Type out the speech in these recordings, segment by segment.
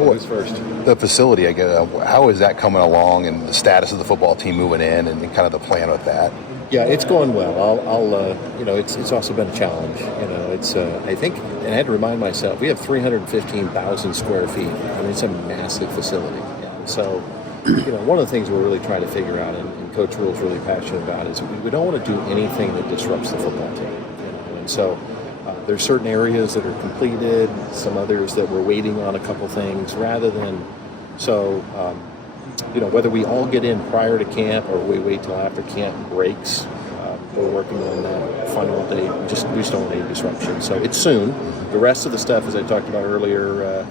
Who's first? The facility, I guess, how is that coming along, and the status of the football team moving in, and kind of the plan with that? Yeah, it's going well. It's also been a challenge. It's I think, and I had to remind myself, we have 315,000 square feet. I mean, it's a massive facility. So, one of the things we're really trying to figure out, and Coach Rhule's really passionate about, is we don't want to do anything that disrupts the football team. And so, there's certain areas that are completed, some others that we're waiting on a couple things, rather than whether we all get in prior to camp or we wait till after camp breaks, we're working on that final date. We just don't want any disruption. So it's soon. The rest of the stuff, as I talked about earlier,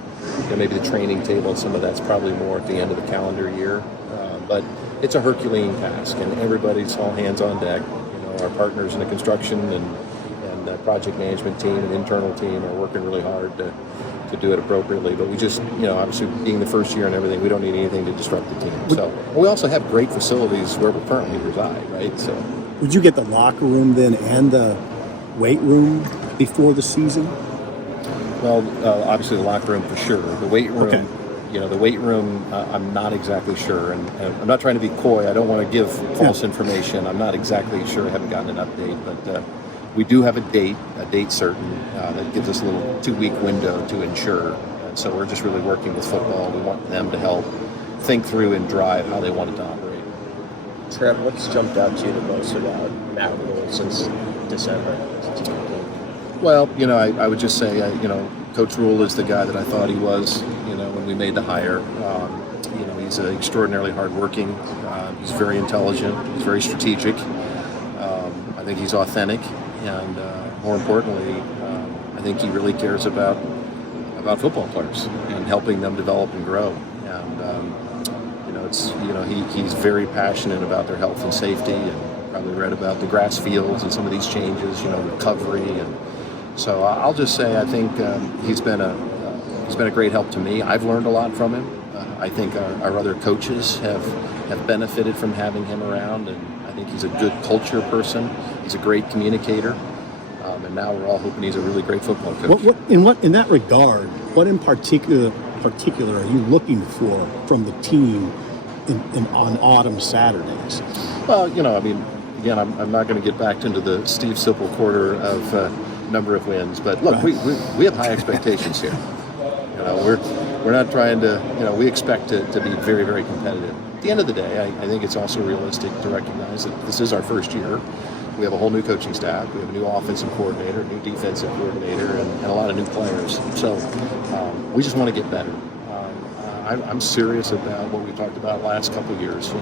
maybe the training table and some of that's probably more at the end of the calendar year. But it's a Herculean task, and everybody's all hands on deck. Our partners in the construction and project management team and internal team are working really hard to do it appropriately. But we just, obviously being the first year and everything, we don't need anything to disrupt the team. So we also have great facilities where we currently reside, right? So would you get the locker room then and the weight room before the season? Well, obviously the locker room for sure. The weight room, okay. The weight room, I'm not exactly sure. And I'm not trying to be coy. I don't want to give false information. I'm not exactly sure. I haven't gotten an update. But we do have a date certain, that gives us a little 2-week window to ensure. And so we're just really working with football. We want them to help think through and drive how they want it to operate. Trev, what's jumped out to you the most about Matt Rhule since December? Well, I would just say, Coach Rhule is the guy that I thought he was, when we made the hire. He's extraordinarily hardworking. He's very intelligent. He's very strategic. I think he's authentic. And more importantly, I think he really cares about football players and helping them develop and grow. And he's very passionate about their health and safety, and probably read about the grass fields and some of these changes, recovery. And so I'll just say I think he's been a great help to me. I've learned a lot from him. I think our other coaches have benefited from having him around, and I think he's a good culture person. He's a great communicator, and now we're all hoping he's a really great football coach. In that regard, what in particular are you looking for from the team on autumn Saturdays? Well, again, I'm not going to get back into the Steve Sipple quarter of number of wins, but look, right. we have high expectations here. We're not trying to, we expect to be very, very competitive. At the end of the day, I think it's also realistic to recognize that this is our first year. We have a whole new coaching staff. We have a new offensive coordinator, a new defensive coordinator, and a lot of new players. So we just want to get better. I'm serious about what we talked about last couple of years.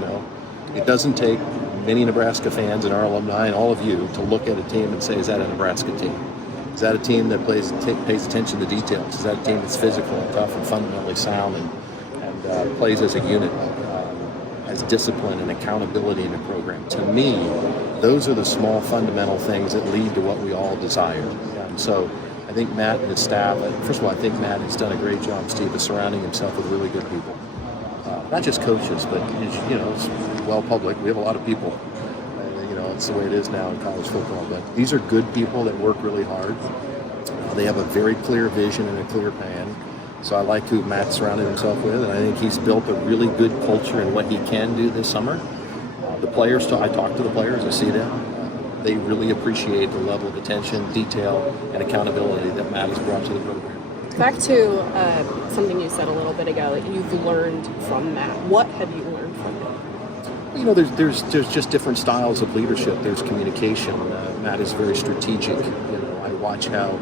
It doesn't take many Nebraska fans and our alumni and all of you to look at a team and say, is that a Nebraska team? Is that a team that pays attention to details? Is that a team that's physical and tough and fundamentally sound and plays as a unit, has discipline and accountability in the program? To me, those are the small fundamental things that lead to what we all desire. So I think Matt and his staff, first of all, I think Matt has done a great job, Steve, of surrounding himself with really good people. Not just coaches, but, it's well public. We have a lot of people. It's the way it is now in college football. But these are good people that work really hard. They have a very clear vision and a clear plan. So I like who Matt surrounded himself with, and I think he's built a really good culture in what he can do this summer. The players, I talk to the players, I see them. They really appreciate the level of attention, detail, and accountability that Matt has brought to the program. Back to something you said a little bit ago, that you've learned from Matt. What have you learned from him? There's just different styles of leadership. There's communication. Matt is very strategic. I watch how,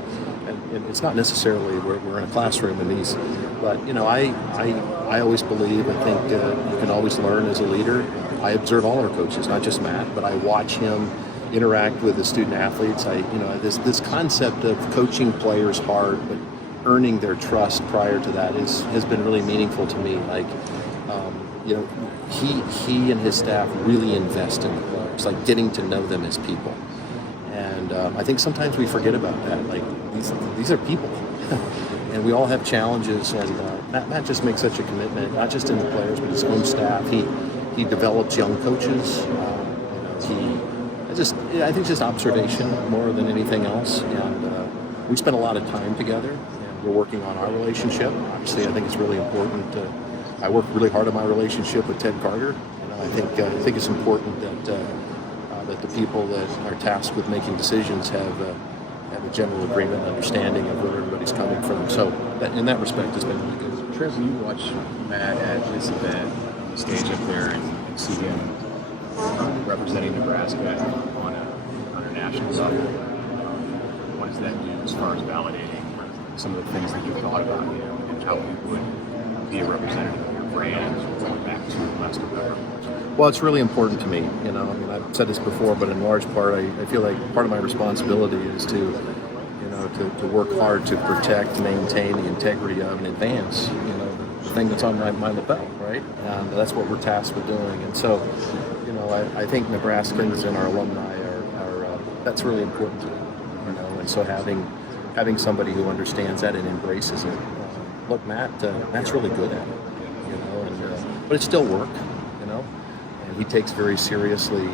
and it's not necessarily we're in a classroom in these, but I always believe, I think you can always learn as a leader. I observe all our coaches, not just Matt, but I watch him interact with the student athletes. This concept of coaching players hard, but earning their trust prior to that has been really meaningful to me. He and his staff really invest in the players, like getting to know them as people. And I think sometimes we forget about that. Like these are people, and we all have challenges. And Matt just makes such a commitment, not just in the players, but his own staff. He develops young coaches. I think just observation more than anything else. And we spend a lot of time together. we're working on our relationship. Obviously, I think it's really important. I work really hard on my relationship with Ted Carter. I think it's important that the people that are tasked with making decisions have a general agreement, understanding of where everybody's coming from. So in that respect, it's been really good. Trev, when you watch Matt at this event on the stage up there and see him representing Nebraska on a national level, what does that do as far as validating some of the things that you thought about him and how he would be a representative of your brand going back to last November? Well, it's really important to me. I've said this before, but in large part, I feel like part of my responsibility is to work hard to protect, maintain the integrity of, and advance, the thing that's on my lapel, right? And that's what we're tasked with doing. And so, I think Nebraskans and our alumni are that's really important to me, And so having somebody who understands that and embraces it. Look, Matt's really good at it, but it's still work, and he takes very seriously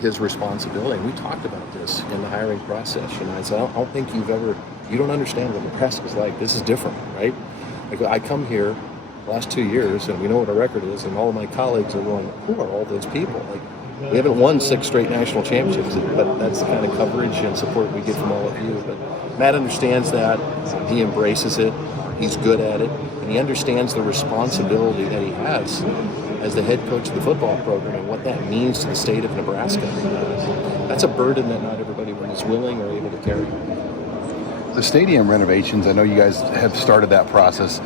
his responsibility. And we talked about this in the hiring process. I said, I don't think you don't understand what Nebraska's like. This is different, right? I come here the last 2 years, and we know what our record is, and all of my colleagues are going, who are all those people? We haven't won 6 straight national championships, but that's the kind of coverage and support we get from all of you. But Matt understands that. He embraces it. He's good at it. And he understands the responsibility that he has as the head coach of the football program and what that means to the state of Nebraska. That's a burden that not everybody is willing or able to carry. The stadium renovations, I know you guys have started that process.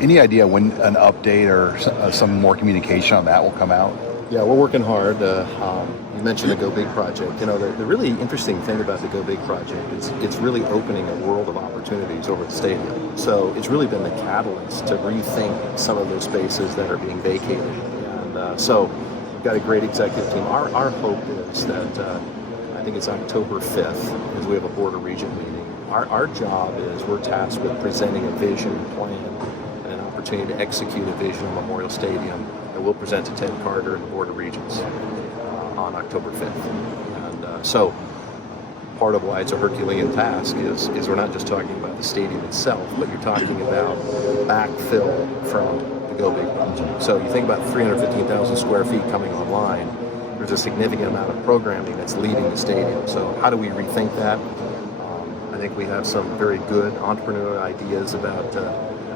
Any idea when an update or some more communication on that will come out? Yeah, we're working hard. You mentioned the Go Big project. The really interesting thing about the Go Big project is it's really opening a world of opportunities over the stadium. So it's really been the catalyst to rethink some of those spaces that are being vacated. And so we've got a great executive team. Our hope is that I think it's October 5th, as we have a Board of Regent meeting. Our job is we're tasked with presenting a vision, plan, and an opportunity to execute a vision of Memorial Stadium that we'll present to Ted Carter and the Board of Regents on October 5th. And so part of why it's a Herculean task is we're not just talking about the stadium itself, but you're talking about backfill from the Go Big project. So you think about 315,000 square feet coming online, there's a significant amount of programming that's leaving the stadium. So how do we rethink that? I think we have some very good entrepreneurial ideas about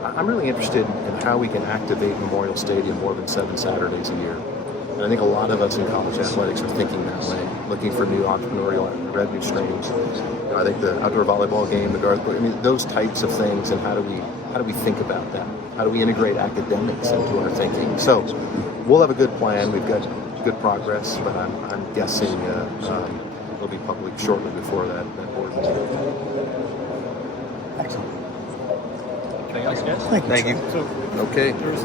I'm really interested in how we can activate Memorial Stadium more than 7 Saturdays a year. And I think a lot of us in college athletics are thinking that way, looking for new entrepreneurial revenue streams. I think the outdoor volleyball game, the Darth, those types of things, and how do we think about that? How do we integrate academics into our thinking? So we'll have a good plan. We've got good progress, but I'm guessing it'll be public shortly before that board meeting. Excellent. Anything else, guys? Thank you. Thank you. Okay. There's